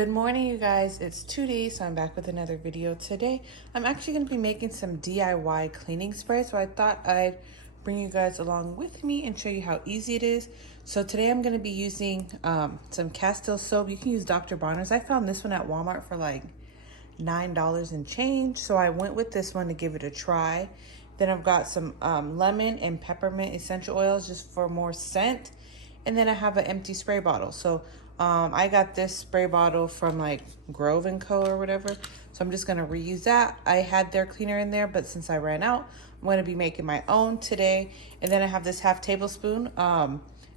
Good morning, you guys. It's 2D, so I'm back with another video. Today, I'm actually going to be making some DIY cleaning spray, so I thought I'd bring you guys along with me and show you how easy it is. So today I'm going to be using some Castile soap. You can use Dr. Bronner's. I found this one at Walmart for like $9 and change, so I went with this one to give it a try. Then I've got some lemon and peppermint essential oils just for more scent. And then I have an empty spray bottle. So I got this spray bottle from like Grove & Co. or whatever. So I'm just gonna reuse that. I had their cleaner in there, but since I ran out, I'm gonna be making my own today. And then I have this half tablespoon.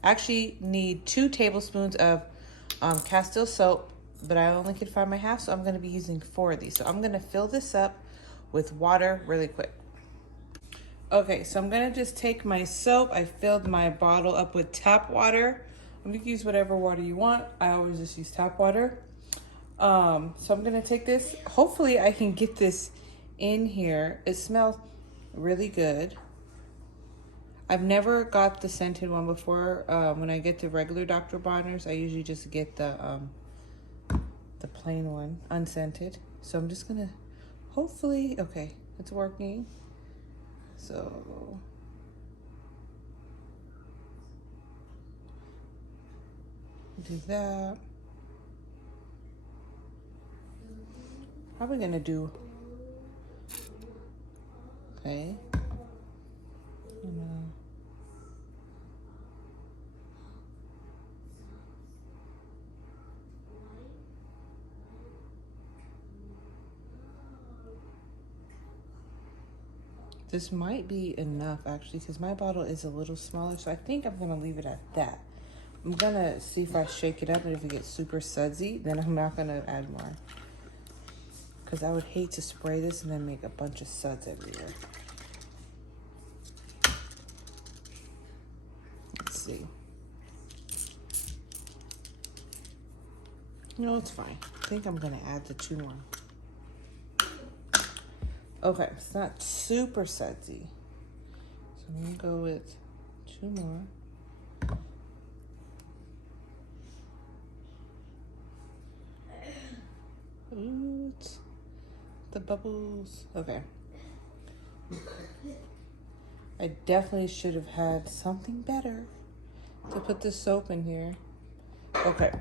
Actually need 2 tablespoons of Castile soap, but I only could find my half, so I'm gonna be using 4 of these. So I'm gonna fill this up with water really quick. Okay, so I'm gonna just take my soap. I filled my bottle up with tap water. You can use whatever water you want. I always just use tap water. So I'm gonna take this. Hopefully I can get this in here. It smells really good. I've never got the scented one before. When I get the regular Dr. Bronner's, I usually just get the plain one, unscented. So I'm just gonna, hopefully, okay, it's working. So do that. Probably gonna do, okay. This might be enough actually, because my bottle is a little smaller, so I think I'm gonna leave it at that. I'm gonna see if I shake it up, and if it gets super sudsy, then I'm not gonna add more. Because I would hate to spray this and then make a bunch of suds everywhere. Let's see. No, it's fine. I think I'm gonna add the 2 more. Okay, it's not super sudsy. So I'm gonna go with 2 more. Ooh, the bubbles. Okay. I definitely should have had something better to put the soap in here. Okay.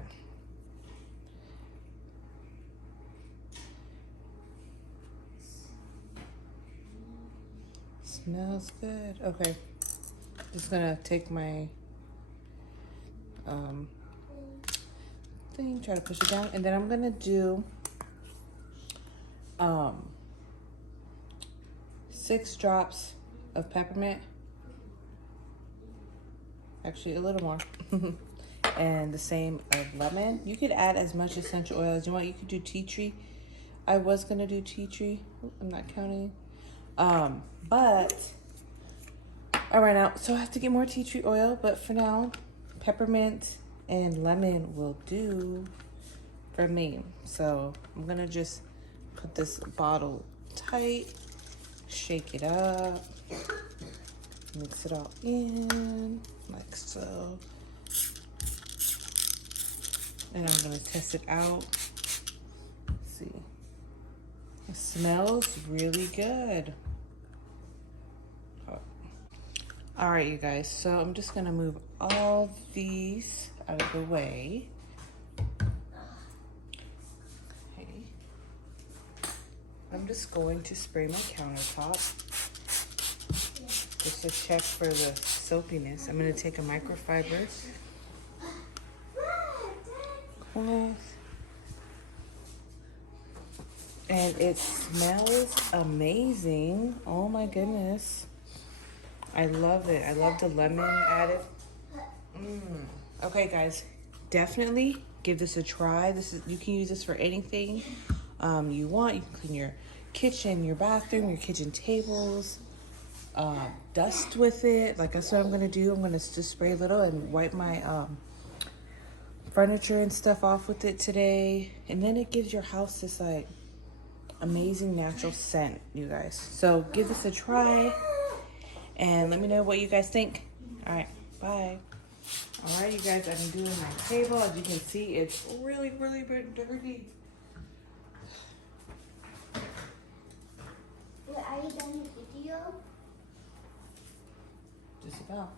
Smells good. Okay. Just gonna take my thing, try to push it down, and then I'm gonna do 6 drops of peppermint. Actually, a little more. And the same of lemon. You could add as much essential oil as you want. You could do tea tree. I was gonna do tea tree. I'm not counting. But I ran out, so I have to get more tea tree oil. But for now, peppermint and lemon will do for me. So I'm gonna just put this bottle tight, shake it up, mix it all in like so. And I'm gonna test it out. Let's see. It smells really good. All right, you guys, so I'm just gonna move all these out of the way. Okay. I'm just going to spray my countertop just to check for the soapiness. I'm gonna take a microfiber cloth. And it smells amazing. Oh my goodness. I love it. I love the lemon added. Okay, guys, definitely give this a try. You can use this for anything you want. You can clean your kitchen, your bathroom, your kitchen tables, dust with it. Like, that's what I'm gonna do. I'm gonna just spray a little and wipe my furniture and stuff off with it today. And then it gives your house this like amazing natural scent, you guys. So give this a try and let me know what you guys think. All right, bye. All right, you guys, I've been doing my table. As you can see, it's really, really dirty. Wait, are you done the video? Just about.